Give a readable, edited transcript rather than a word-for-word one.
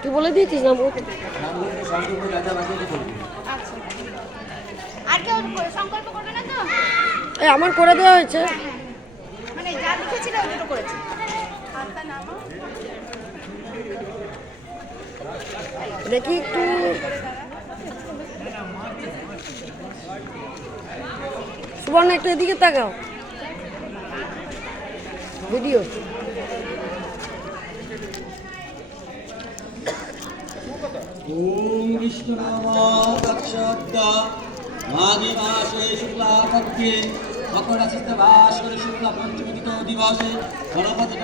তুই বলে দিয়েছিস না আমার করে দেওয়া হয়েছে। দেখি একটু সুবর্ণ একটু এদিকে তাকাও ভিডিও। ওম বিষ্ণু মাঘী মাসে শুক্লাপক্ষে মকর রাশিতে বাস করে শুক্লা পঞ্চমী দিবসে গণপতি